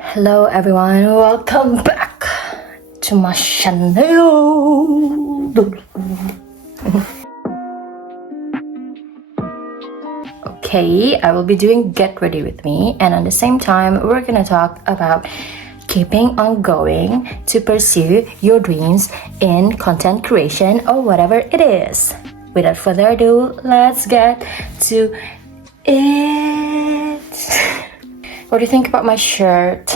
Hello everyone, welcome back to my channel. Okay, I will be doing Get Ready With Me, and at the same time we're gonna talk about keeping on going to pursue your dreams in content creation or whatever it is. Without further ado, let's get to it. What do you think about my shirt?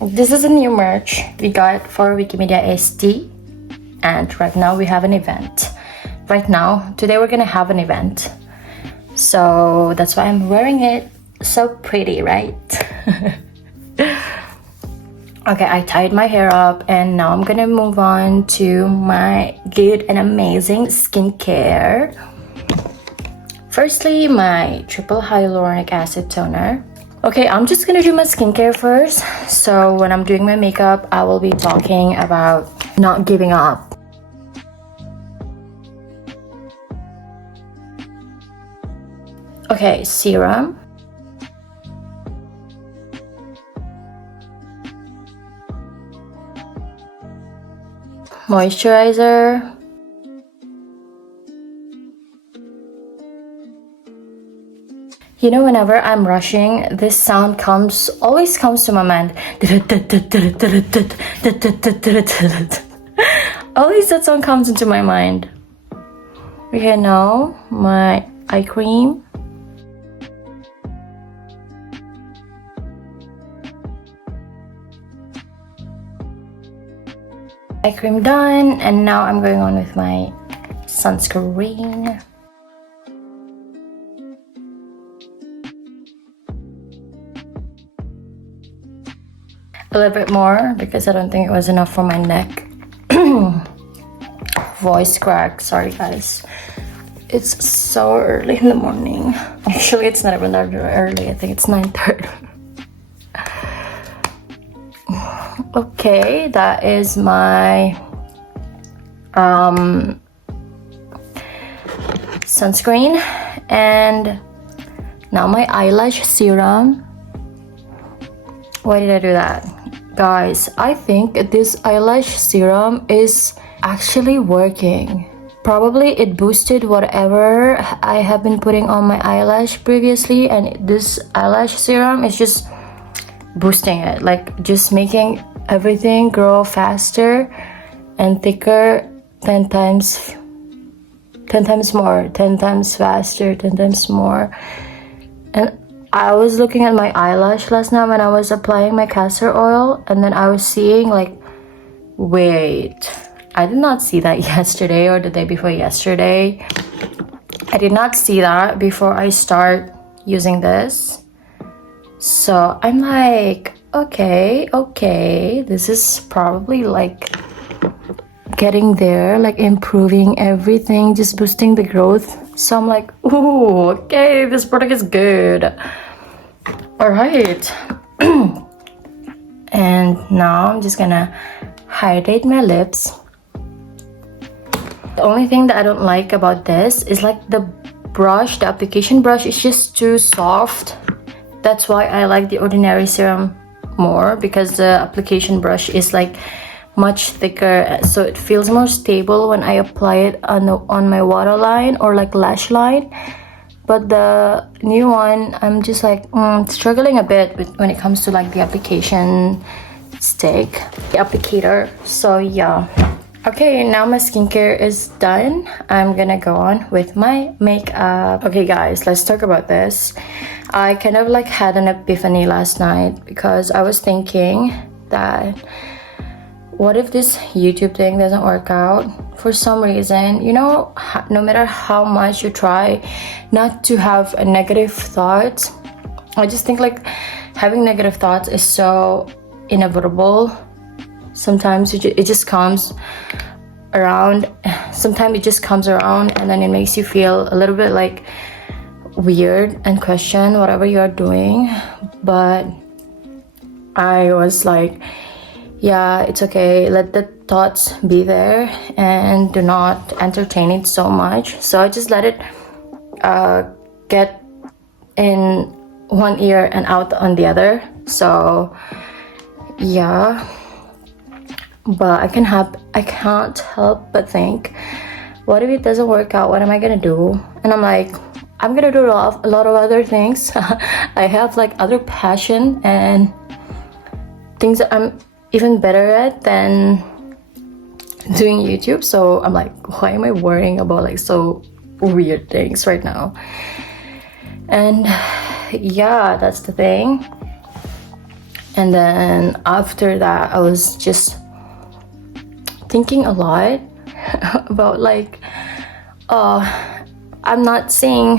This is a new merch we got for Wikimedia ST, and right now we have an event. Today we're gonna have an event, so that's why I'm wearing it. So pretty, right? Okay, I tied my hair up and now I'm gonna move on to my good and amazing skincare. Firstly, my triple hyaluronic acid toner. Okay, I'm just gonna do my skincare first. So when I'm doing my makeup, I will be talking about not giving up. Okay, serum. Moisturizer. You know, whenever I'm rushing, this sound always comes to my mind. Always that song comes into my mind. Okay, now my eye cream. Eye cream done, and now I'm going on with my sunscreen. A little bit more because I don't think it was enough for my neck. Voice crack, sorry guys. It's so early in the morning. Actually, it's not even that early. I think it's 9:30. Okay, that is my sunscreen, and now my eyelash serum. Why did I do that? Guys, I think this eyelash serum is actually working. Probably it boosted whatever I have been putting on my eyelash previously, and this eyelash serum is just boosting it, like just making everything grow faster and thicker 10 times more, 10 times faster, 10 times more. And I was looking at my eyelash last night when I was applying my castor oil, and then I was seeing like, wait, I did not see that yesterday or the day before yesterday. I did not see that before I start using this. So I'm like, okay, this is probably like getting there, like improving everything, just boosting the growth. So I'm like, ooh, okay, this product is good. All right. And now I'm just gonna hydrate my lips. The only thing that I don't like about this is like the application brush is just too soft. That's why I like the ordinary serum more, because the application brush is like much thicker, so it feels more stable when I apply it on my waterline or like lash line. But the new one, I'm just like struggling a bit when it comes to like the application stick, the applicator. So yeah. Okay, now my skincare is done. I'm gonna go on with my makeup. Okay guys, let's talk about this. I kind of like had an epiphany last night because I was thinking that what if this YouTube thing doesn't work out for some reason? You know, no matter how much you try not to have a negative thought, I just think like having negative thoughts is so inevitable. Sometimes it just comes around. Sometimes it just comes around and then it makes you feel a little bit like weird and question whatever you're doing. But I was like, yeah, it's okay, let the thoughts be there and do not entertain it so much. So I just let it get in one ear and out on the other. So yeah, but I can't help but think, what if it doesn't work out? What am I gonna do? And I'm like, I'm gonna do a lot of other things. I have like other passion and things that I'm even better at than doing YouTube. So I'm like, why am I worrying about like so weird things right now? And yeah, that's the thing. And then after that, I was just thinking a lot about like, I'm not seeing,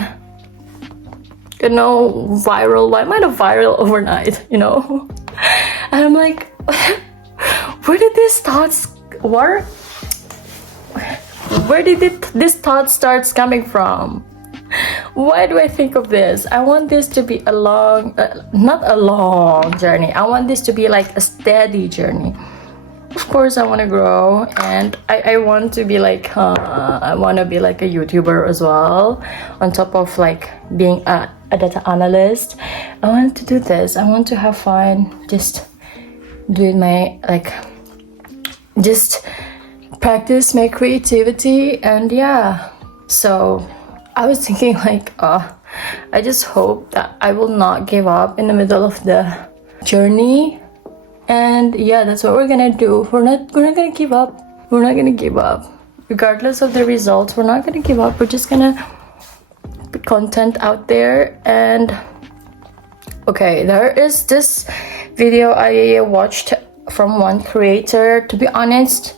viral. Why am I not viral overnight? And I'm like, where did these thoughts work? Where did this thought starts coming from? Why do I think of this? I want this to be not a long journey. I want this to be like a steady journey. Of course, I want to grow, and I want to be like I want to be like a YouTuber as well. On top of like being a data analyst, I want to do this. I want to have fun, just doing my just practice my creativity, and yeah. So I was thinking like, I just hope that I will not give up in the middle of the journey. And yeah, that's what we're gonna do. We're not gonna give up. We're not gonna give up. Regardless of the results, we're not gonna give up. We're just gonna put content out there. And okay, there is this video I watched from one creator. To be honest,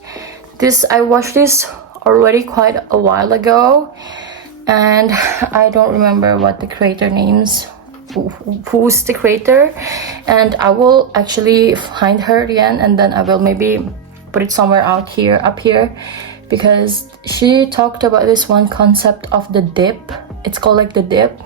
I watched this already quite a while ago, and I don't remember what the creator names, who's the creator, and I will actually find her again, and then I will maybe put it somewhere up here, because she talked about this one concept of the dip. It's called like the dip,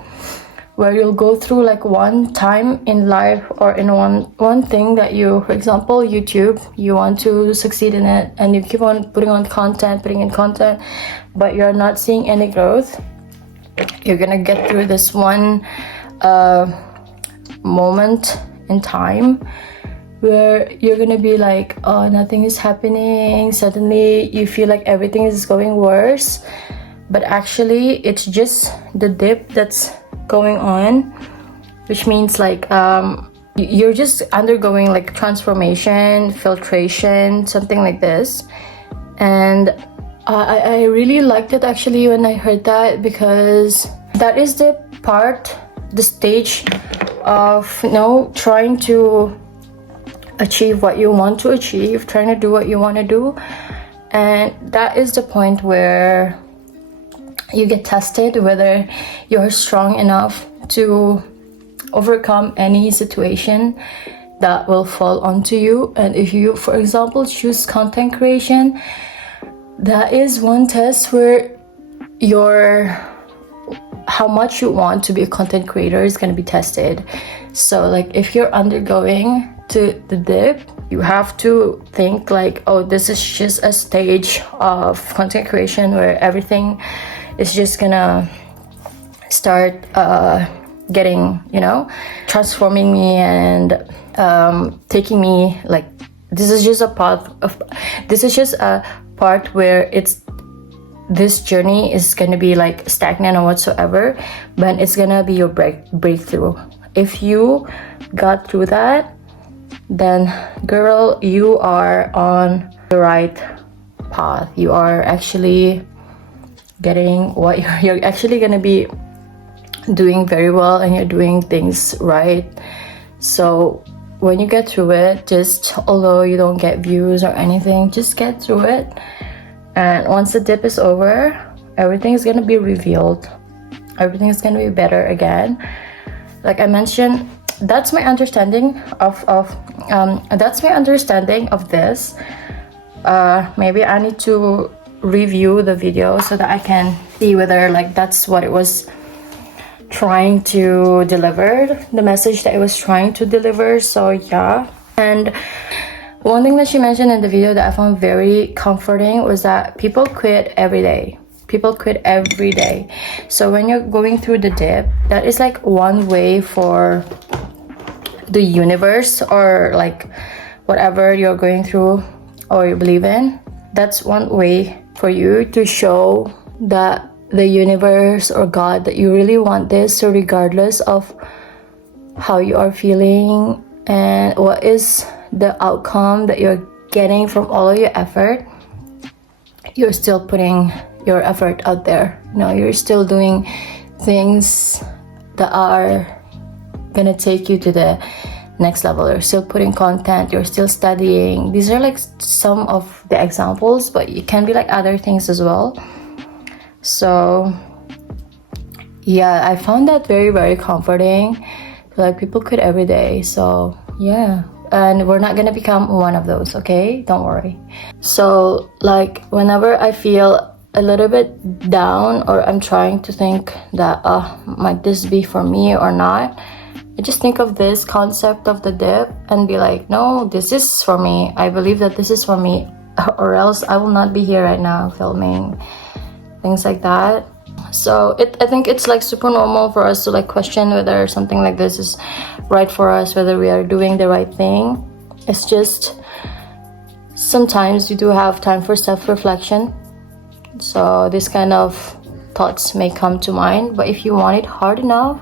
where you'll go through like one time in life or in one thing that you, for example, YouTube, you want to succeed in it, and you keep on putting in content, but you're not seeing any growth. You're gonna get through this one moment in time where you're gonna be like, oh, nothing is happening. Suddenly you feel like everything is going worse, but actually it's just the dip that's going on, which means like you're just undergoing like transformation, filtration, something like this. And I really liked it actually when I heard that, because that is the stage of trying to achieve what you want to achieve, trying to do what you want to do. And that is the point where you get tested whether you're strong enough to overcome any situation that will fall onto you. And if you, for example, choose content creation, that is one test where how much you want to be a content creator is going to be tested. So like if you're undergoing to the dip, you have to think like, oh, this is just a stage of content creation where everything is just gonna start getting, transforming me and taking me, like, this is just a part where this journey is gonna be like stagnant or whatsoever, but it's gonna be your breakthrough. If you got through that, then girl, you are on the right path. You are actually getting what you're actually gonna be doing very well, and you're doing things right. So when you get through it, just although you don't get views or anything, just get through it. And once the dip is over, everything is gonna be revealed. Everything is gonna be better again. Like I mentioned, that's my understanding of this. Maybe I need to review the video so that I can see whether like that's what it was trying to deliver, the message that it was trying to deliver. So yeah. And one thing that she mentioned in the video that I found very comforting was that people quit every day. people quit every day. So when you're going through the dip, that is like one way for the universe, or like whatever you're going through or you believe in, that's one way for you to show that the universe or God that you really want this. So regardless of how you are feeling and what is the outcome that you're getting from all of your effort, you're still putting your effort out there. You know, you're still doing things that are gonna take you to the next level. You're still putting content, you're still studying. These are like some of the examples, but it can be like other things as well. So yeah, I found that very, very comforting. Like, people quit every day. So yeah, and we're not gonna become one of those, okay? Don't worry. So like, whenever I feel a little bit down, or I'm trying to think that might this be for me or not, I just think of this concept of the dip and be like, no, this is for me. I believe that this is for me, or else I will not be here right now filming, things like that. So I think it's like super normal for us to like question whether something like this is right for us, whether we are doing the right thing. It's just sometimes you do have time for self-reflection. So this kind of thoughts may come to mind, but if you want it hard enough,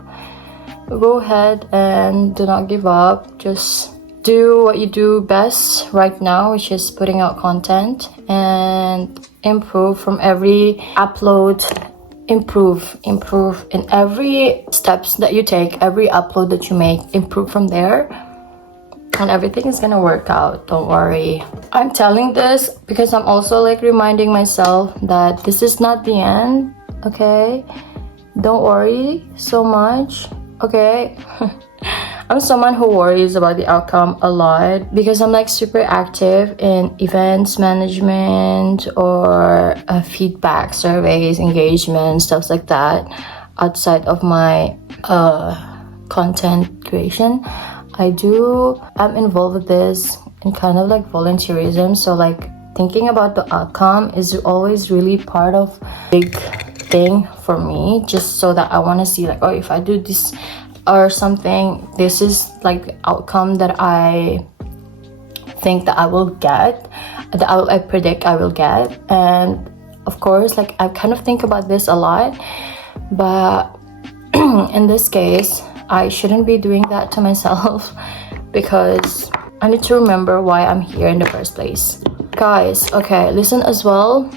go ahead and do not give up. Just do what you do best right now, which is putting out content, and improve from every upload. Improve in every steps that you take, every upload that you make, improve from there, and everything is gonna work out. Don't worry. I'm telling this because I'm also like reminding myself that this is not the end, okay? Don't worry so much, okay? I'm someone who worries about the outcome a lot because I'm like super active in events management or feedback surveys, engagement, stuff like that outside of my content creation. I'm involved with this in kind of like volunteerism. So like, thinking about the outcome is always really part of big thing for me, just so that I want to see like, oh, if I do this or something, this is like the outcome that I think that I will get, that I predict I will get. And of course, like, I kind of think about this a lot, but in this case, I shouldn't be doing that to myself because I need to remember why I'm here in the first place. Guys, okay, listen as well.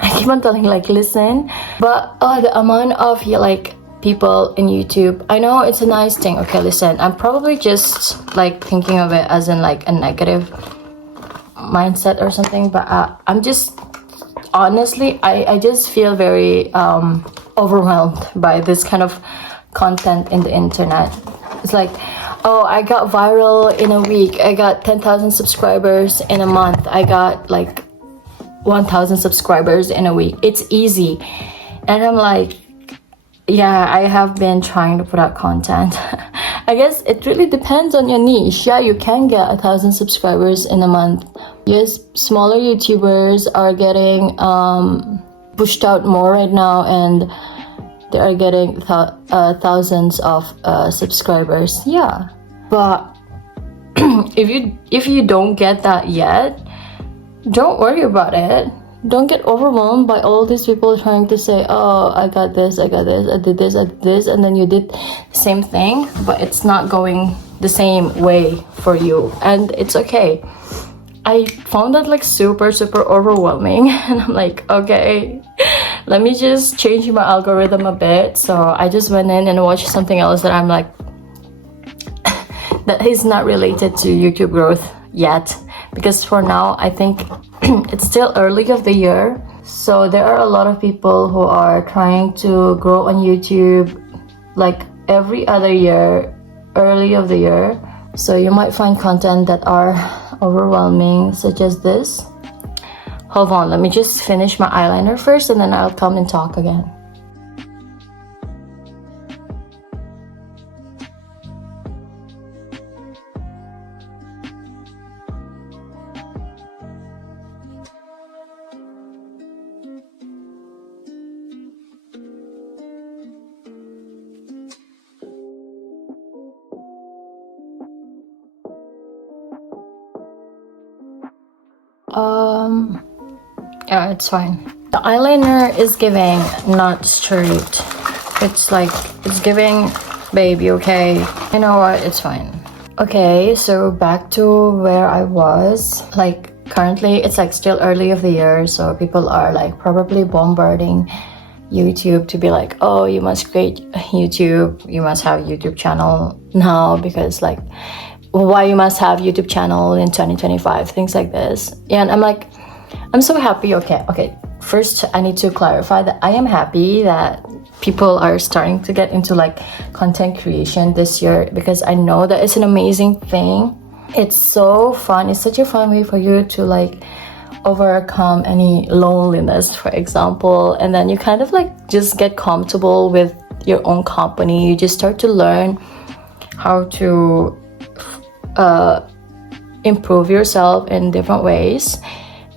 I keep on telling like listen, but the amount of like people in YouTube, I know it's a nice thing. Okay, listen, I'm probably just like thinking of it as in like a negative mindset or something, but I'm just honestly, I just feel very overwhelmed by this kind of content in the internet. It's like, oh, I got viral in a week, I got 10,000 subscribers in a month, I got like 1,000 subscribers in a week. It's easy. And I'm like, yeah, I have been trying to put out content. I guess it really depends on your niche. Yeah, you can get 1,000 subscribers in a month. Yes, smaller YouTubers are getting pushed out more right now, and they are getting thousands of subscribers. Yeah, but if you don't get that yet, don't worry about it. Don't get overwhelmed by all these people trying to say, oh, I got this, I did this, and then you did the same thing, but it's not going the same way for you, and it's okay. I found that like super overwhelming, and I'm like, okay, let me just change my algorithm a bit. So I just went in and watched something else that I'm like, that is not related to YouTube growth yet, because for now I think it's still early of the year, so there are a lot of people who are trying to grow on YouTube like every other year, early of the year. So you might find content that are overwhelming, such as this. Hold on, let me just finish my eyeliner first, and then I'll come and talk again. Yeah, it's fine. The eyeliner is giving not straight. It's like, it's giving baby, okay? You know what? It's fine. Okay, so back to where I was. Like, currently, it's like still early of the year, so people are like probably bombarding YouTube to be like, oh, you must create YouTube, you must have YouTube channel now, because like, why you must have YouTube channel in 2025, things like this. Yeah, and I'm like, I'm so happy. Okay, first I need to clarify that I am happy that people are starting to get into like content creation this year, because I know that it's an amazing thing. It's so fun. It's such a fun way for you to like overcome any loneliness, for example, and then you kind of like just get comfortable with your own company. You just start to learn how to improve yourself in different ways.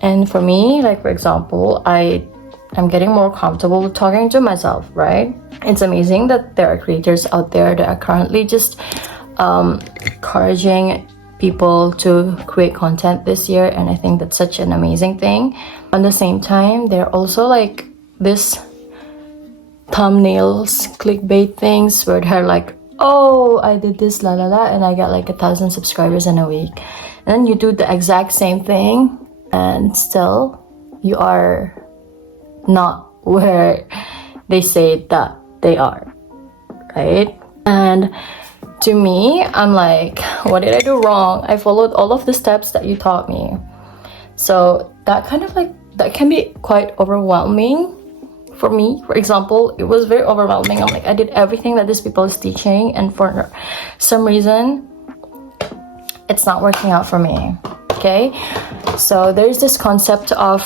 And for me, like for example, I'm getting more comfortable with talking to myself, right? It's amazing that there are creators out there that are currently just encouraging people to create content this year, and I think that's such an amazing thing. At the same time, there are also like this thumbnails, clickbait things where they're like, oh, I did this la la la and I got like 1,000 subscribers in a week. And then you do the exact same thing and still you are not where they say that they are, right? And to me, I'm like, what did I do wrong? I followed all of the steps that you taught me. So that kind of like, that can be quite overwhelming for me. For example, it was very overwhelming. I'm like, I did everything that these people is teaching, and for some reason it's not working out for me. Okay, so there's this concept of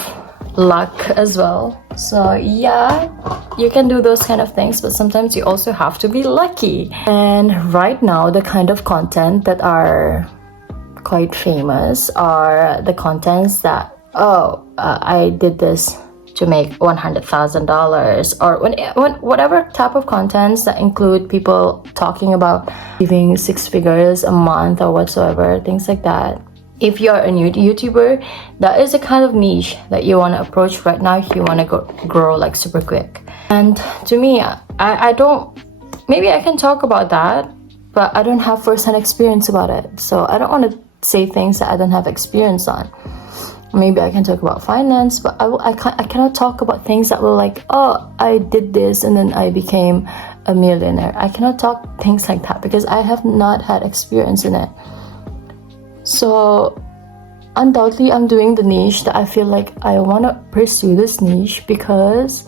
luck as well. So yeah, you can do those kind of things, but sometimes you also have to be lucky. And right now, the kind of content that are quite famous are the contents that, I did this to make $100,000, or whatever type of contents that include people talking about giving 6 figures a month or whatsoever, things like that. If you're a new YouTuber, that is a kind of niche that you want to approach right now if you want to grow like super quick. And to me, I don't, maybe I can talk about that, but I don't have first-hand experience about it. So I don't want to say things that I don't have experience on. Maybe I can talk about finance, but I cannot talk about things that were like, oh, I did this and then I became a millionaire. I cannot talk things like that because I have not had experience in it. So undoubtedly, I'm doing the niche that I feel like I want to pursue this niche because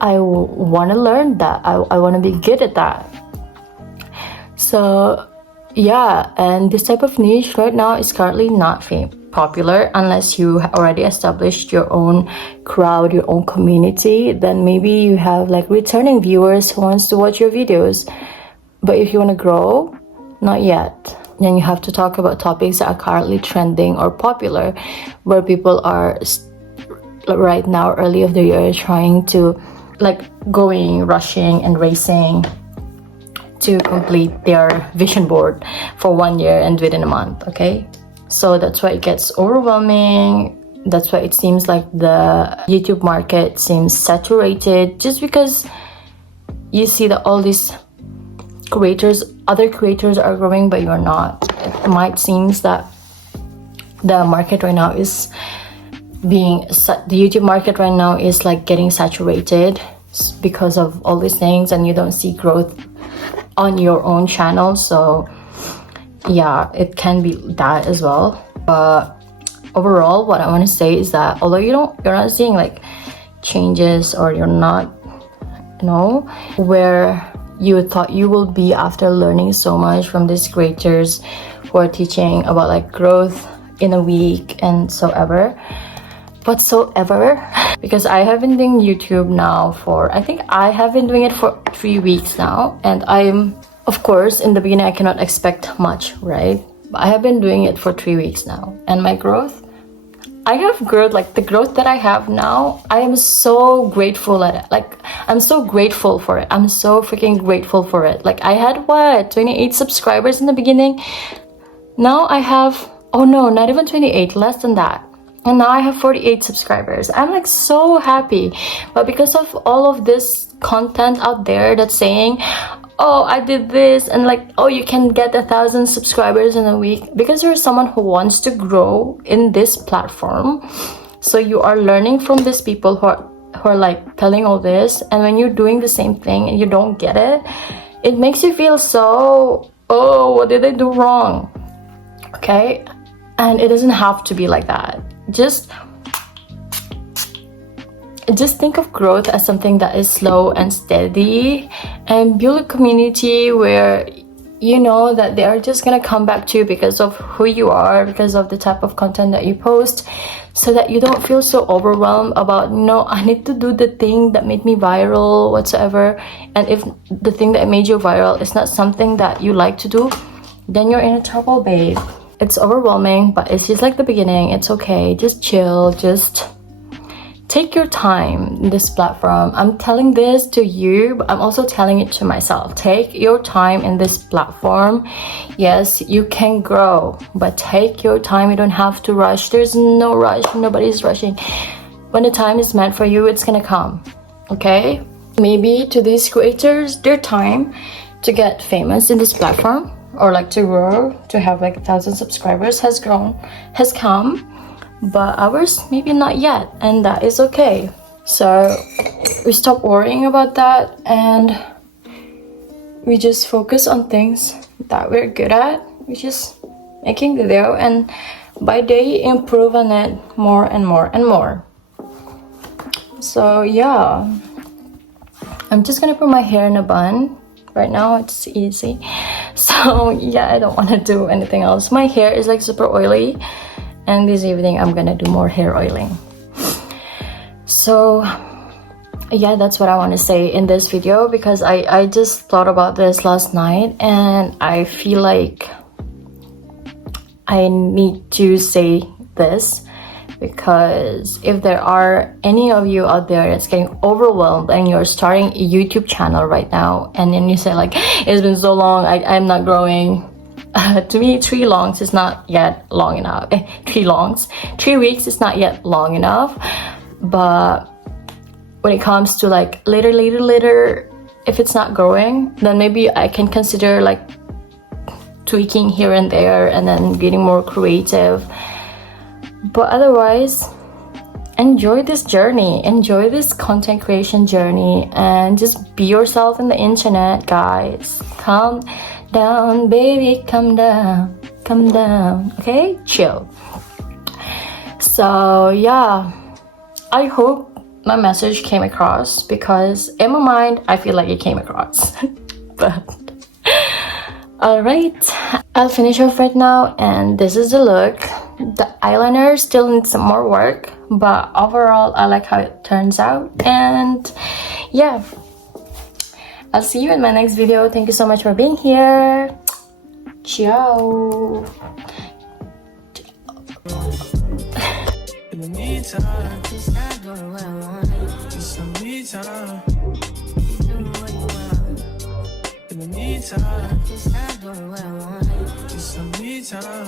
I want to learn that. I want to be good at that. So yeah, and this type of niche right now is currently not popular unless you already established your own crowd, your own community. Then maybe you have like returning viewers who wants to watch your videos. But if you want to grow, not yet. Then you have to talk about topics that are currently trending or popular, where people are right now, early of the year, trying to like rushing and racing to complete their vision board for 1 year and within a month. Okay, so that's why it gets overwhelming. That's why it seems like the YouTube market seems saturated, just because you see that all these other creators are growing, but you're not. It might seems that the market right now is the YouTube market right now is like getting saturated because of all these things, and you don't see growth on your own channel. So yeah, it can be that as well. But overall, what I want to say is that although you're not seeing like changes, or you're not, where you thought you will be after learning so much from these creators who are teaching about like growth in a week and whatsoever, because I have been doing YouTube now I think I have been doing it for 3 weeks now, and of course in the beginning I cannot expect much, right? But I have been doing it for 3 weeks now, and my growth, I have growth, like the growth that I have now, I am so grateful at it. Like, I'm so grateful for it. I'm so freaking grateful for it. Like, I had 28 subscribers in the beginning. Now I have, oh no, not even 28, less than that. and now I have 48 subscribers. I'm like so happy. But because of all of this content out there that's saying, oh, I did this, and like, oh, you can get 1,000 subscribers in a week, because you're someone who wants to grow in this platform, so you are learning from these people who are like telling all this, and when you're doing the same thing and you don't get it, it makes you feel so, oh, what did I do wrong? Okay, and it doesn't have to be like that. Just think of growth as something that is slow and steady, and build a community where you know that they are just gonna come back to you because of who you are, because of the type of content that you post, so that you don't feel so overwhelmed about, no, I need to do the thing that made me viral whatsoever. And if the thing that made you viral is not something that you like to do, then you're in a trouble, babe. It's overwhelming, but it's just like the beginning. It's okay, just chill, just take your time in this platform. I'm telling this to you, but I'm also telling it to myself. Take your time in this platform. Yes, you can grow, but take your time. You don't have to rush. There's no rush. Nobody's rushing. When the time is meant for you, it's gonna come. Okay? Maybe to these creators, their time to get famous in this platform, or like to grow, to have like 1,000 subscribers has come, but ours maybe not yet, and that is okay. So we stop worrying about that, and we just focus on things that we're good at, which is making video, and by day improve on it more and more and more. So yeah, I'm just gonna put my hair in a bun. Right now it's easy, so yeah, I don't want to do anything else. My hair is like super oily, and this evening I'm gonna do more hair oiling. So yeah, that's what I want to say in this video, because I just thought about this last night, and I feel like I need to say this, because if there are any of you out there that's getting overwhelmed and you're starting a YouTube channel right now, and then you say like, it's been so long, I'm not growing. To me, 3 longs is not yet long enough. 3 weeks is not yet long enough. But when it comes to like later, if it's not growing, then maybe I can consider like tweaking here and there, and then getting more creative. But otherwise, enjoy this journey, enjoy this content creation journey, and just be yourself in the internet, guys. Calm down, baby, calm down, okay? Chill. So yeah, I hope my message came across, because in my mind I feel like it came across. But alright, I'll finish off right now, and this is the look. The eyeliner still needs some more work, but overall I like how it turns out. And yeah, I'll see you in my next video. Thank you so much for being here. Ciao. In the meantime, just not doing what I want. Just some me time. Doing what you want. In the meantime, just not doing what I want. Just some me time.